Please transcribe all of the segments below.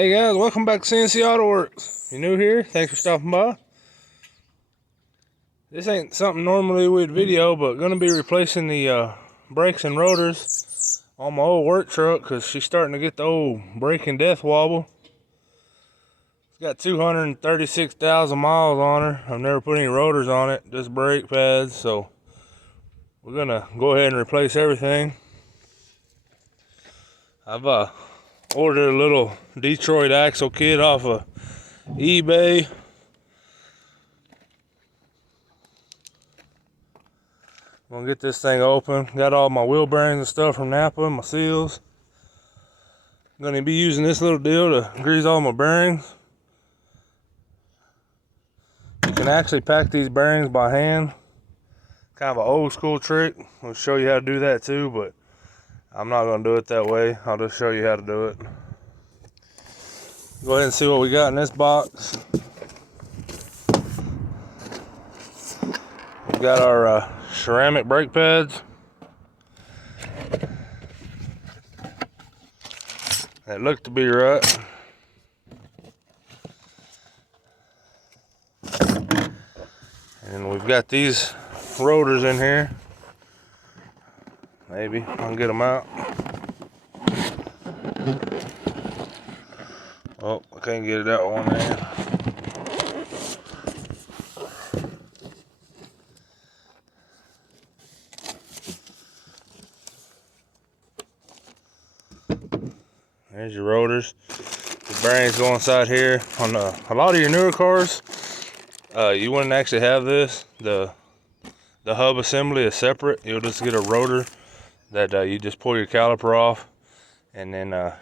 Hey guys, welcome back to CNC Auto Works. If you're new here, thanks for stopping by. This ain't something normally we'd video, but gonna be replacing the brakes and rotors on my old work truck because she's starting to get the old braking death wobble. It's got 236,000 miles on her. I've never put any rotors on it, just brake pads, so we're gonna go ahead and replace everything. I've ordered a little Detroit axle kit off of eBay. I'm gonna get this thing open. Got all my wheel bearings and stuff from Napa, my seals. I'm gonna be using this little deal to grease all my bearings. You can actually pack these bearings by hand. Kind of an old school trick. I'll show you how to do that too, but I'm not gonna do it that way. I'll just show you how to do it. Go ahead and see what we got in this box. We've got our ceramic brake pads. That look to be right. And we've got these rotors in here. Maybe I can get them out. Oh, I can't get it out with one hand. There's your rotors. The bearings go inside here. On a lot of your newer cars, you wouldn't actually have this. The hub assembly is separate. You'll just get a rotor that you just pull your caliper off, and then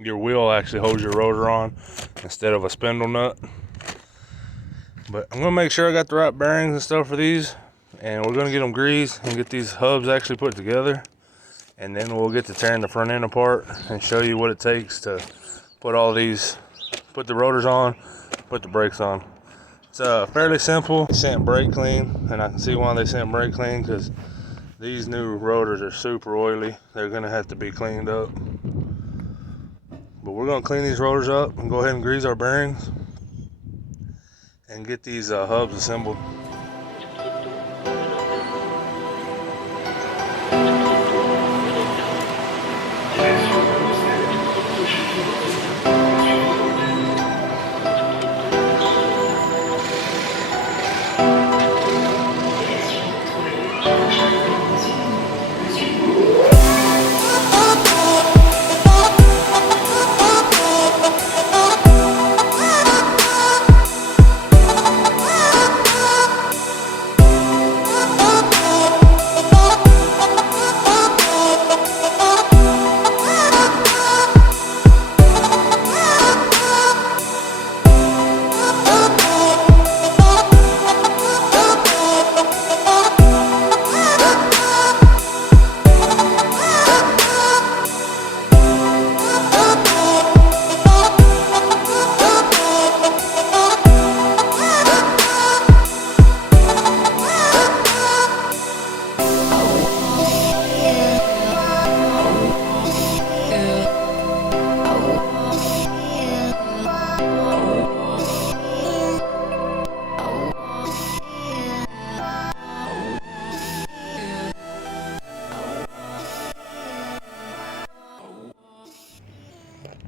your wheel actually holds your rotor on instead of a spindle nut. But I'm gonna make sure I got the right bearings and stuff for these, and we're gonna get them greased and get these hubs actually put together. And then we'll get to tearing the front end apart and show you what it takes to put all these, put the rotors on, put the brakes on. It's fairly simple. Sent brake clean, and I can see why they sent brake clean, because these new rotors are super oily. They're gonna have to be cleaned up. But we're gonna clean these rotors up and go ahead and grease our bearings and get these hubs assembled.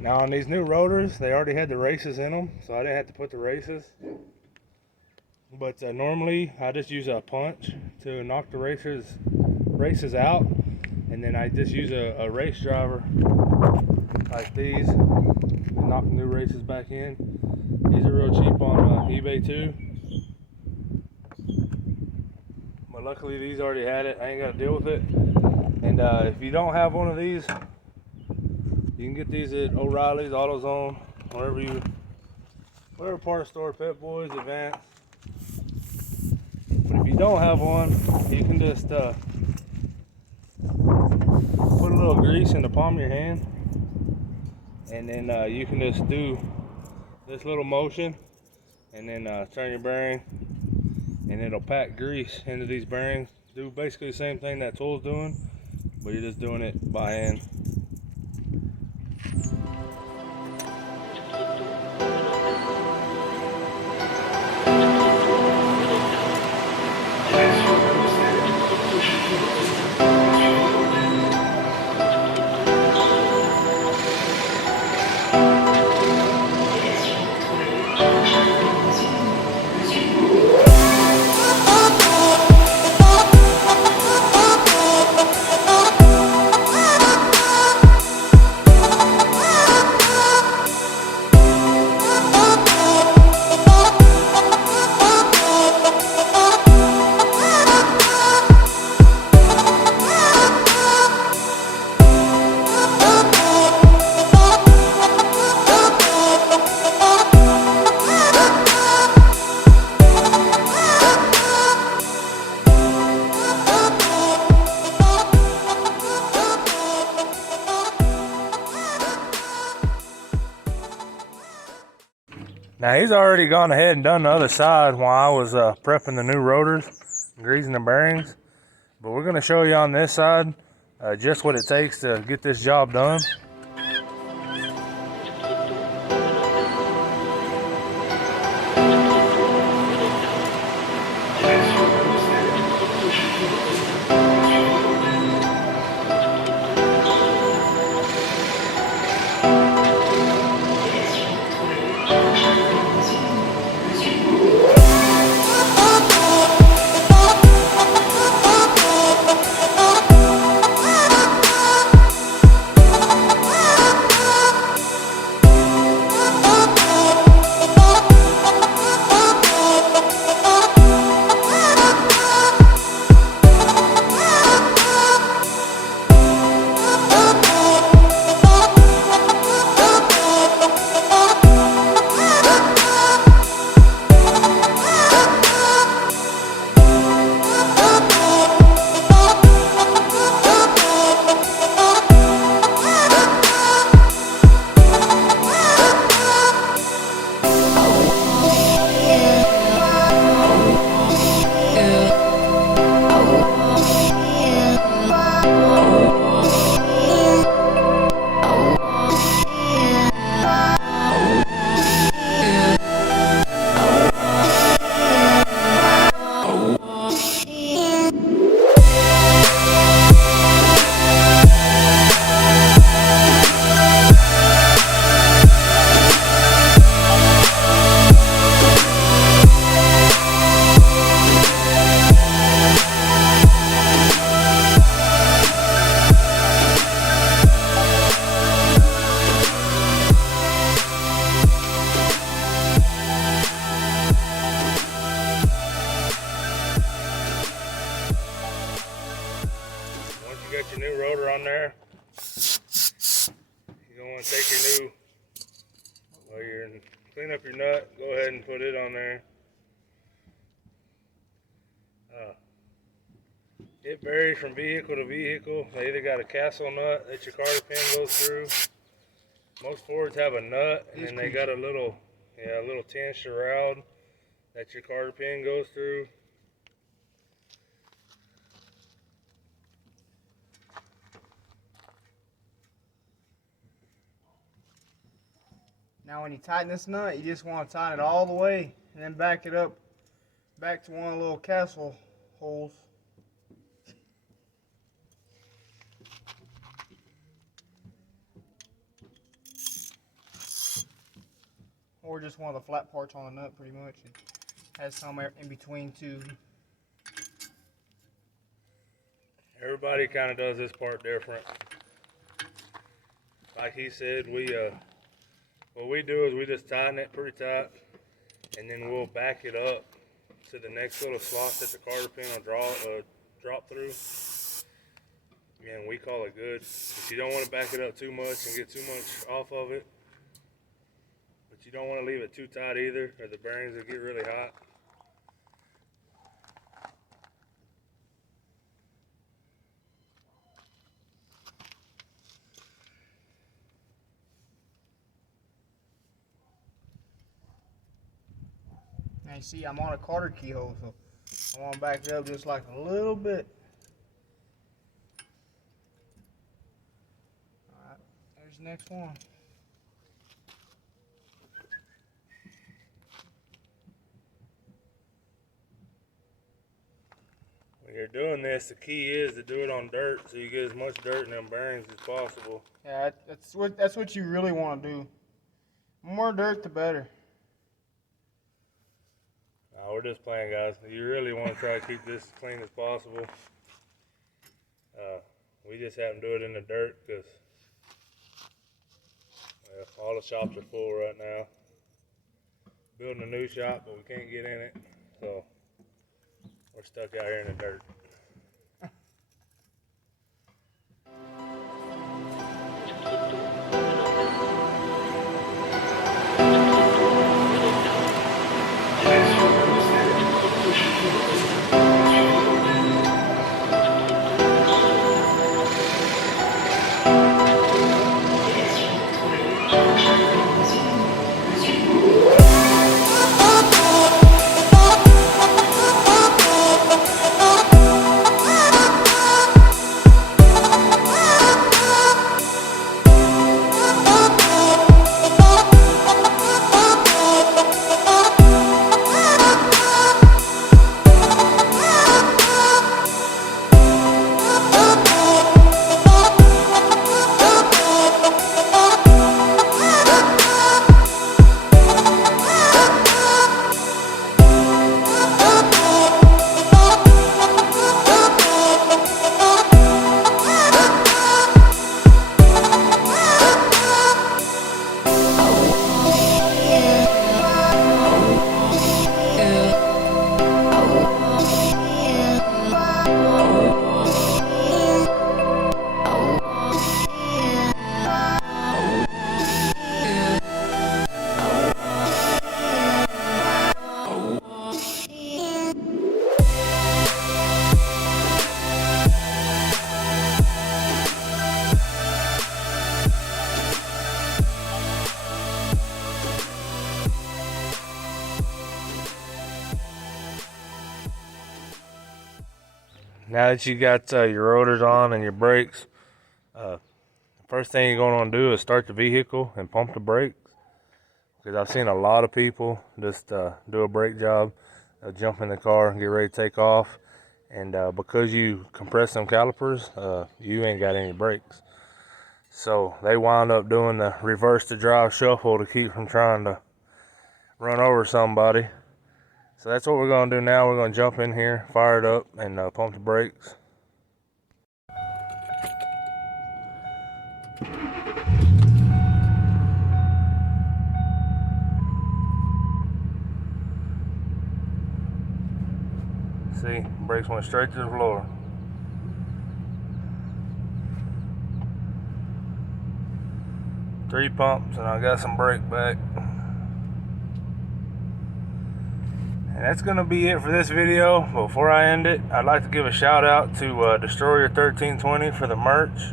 Now on these new rotors, they already had the races in them, so I didn't have to put the races. But normally I just use a punch to knock the races out, and then I just use a race driver like these and knock the new races back in. These are real cheap on eBay too. But luckily these already had it. I ain't got to deal with it. And if you don't have one of these, you can get these at O'Reilly's, AutoZone, whatever part store, Pep Boys, Advance. But if you don't have one, you can just put a little grease in the palm of your hand, and then you can just do this little motion, and then turn your bearing, and it'll pack grease into these bearings. Do basically the same thing that tool's doing, but you're just doing it by hand. Now he's already gone ahead and done the other side while I was prepping the new rotors, greasing the bearings. But we're gonna show you on this side just what it takes to get this job done. You got your new rotor on there. You're gonna want to take your new, while you're clean up your nut, go ahead and put it on there. It varies from vehicle to vehicle. They either got a castle nut that your carter pin goes through. Most Fords have a nut, and then they got a little tin shroud that your carter pin goes through. Now when you tighten this nut, you just want to tighten it all the way and then back it up back to one of the little castle holes. Or just one of the flat parts on the nut pretty much. It has some in between too. Everybody kind of does this part different. Like he said, what we do is we just tighten it pretty tight, and then we'll back it up to the next little slot that the carter pin will drop through. And we call it good. But you don't want to back it up too much and get too much off of it. But you don't want to leave it too tight either, or the bearings will get really hot. Now you see I'm on a carter keyhole, so I want to back it up just like a little bit. Alright, there's the next one. When you're doing this, the key is to do it on dirt so you get as much dirt in them bearings as possible. Yeah, that's what you really want to do. The more dirt, the better. No, we're just playing, guys. You really want to try to keep this as clean as possible. We just have to do it in the dirt because all the shops are full right now. Building a new shop, but we can't get in it, so we're stuck out here in the dirt. now that you got your rotors on and your brakes, first thing you're going to want to do is start the vehicle and pump the brakes. Because I've seen a lot of people just do a brake job, jump in the car and get ready to take off. And because you compress them calipers, you ain't got any brakes. So they wind up doing the reverse to drive shuffle to keep from trying to run over somebody. So that's what we're going to do now. We're going to jump in here, fire it up, and pump the brakes. See, brakes went straight to the floor. Three pumps and I got some brake back. And that's gonna be it for this video. Before I end it, I'd like to give a shout out to Destroyer 1320 for the merch.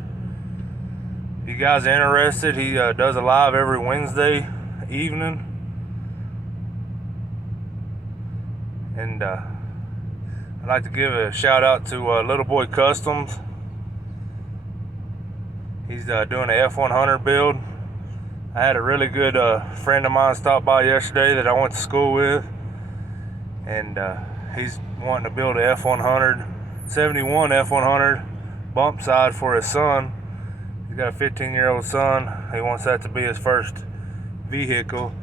If you guys are interested, he does a live every Wednesday evening. And I'd like to give a shout out to Little Boy Customs. He's doing an F100 build. I had a really good friend of mine stop by yesterday that I went to school with. And he's wanting to build a F100, 71 F100 bump side for his son. He's got a 15-year-old son. He wants that to be his first vehicle.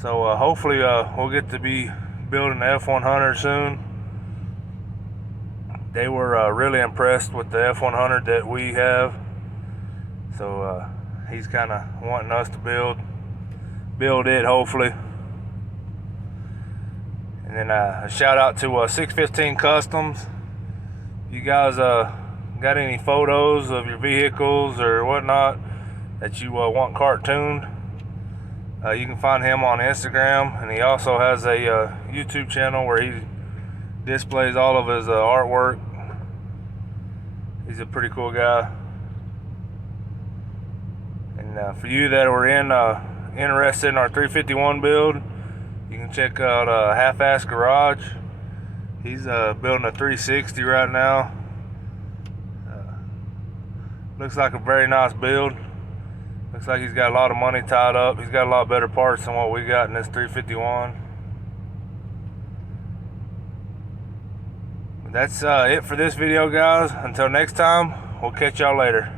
So hopefully we'll get to be building the F100 soon. They were really impressed with the F100 that we have. So he's kind of wanting us to build it, hopefully. And then a shout out to 615 Customs. If you guys got any photos of your vehicles or whatnot that you want cartooned, you can find him on Instagram. And he also has a YouTube channel where he displays all of his artwork. He's a pretty cool guy. And for you that were interested in our 351 build, you can check out Half-Ass Garage. He's building a 360 right now. Looks like a very nice build. Looks like he's got a lot of money tied up. He's got a lot better parts than what we got in this 351. That's it for this video, guys. Until next time, we'll catch y'all later.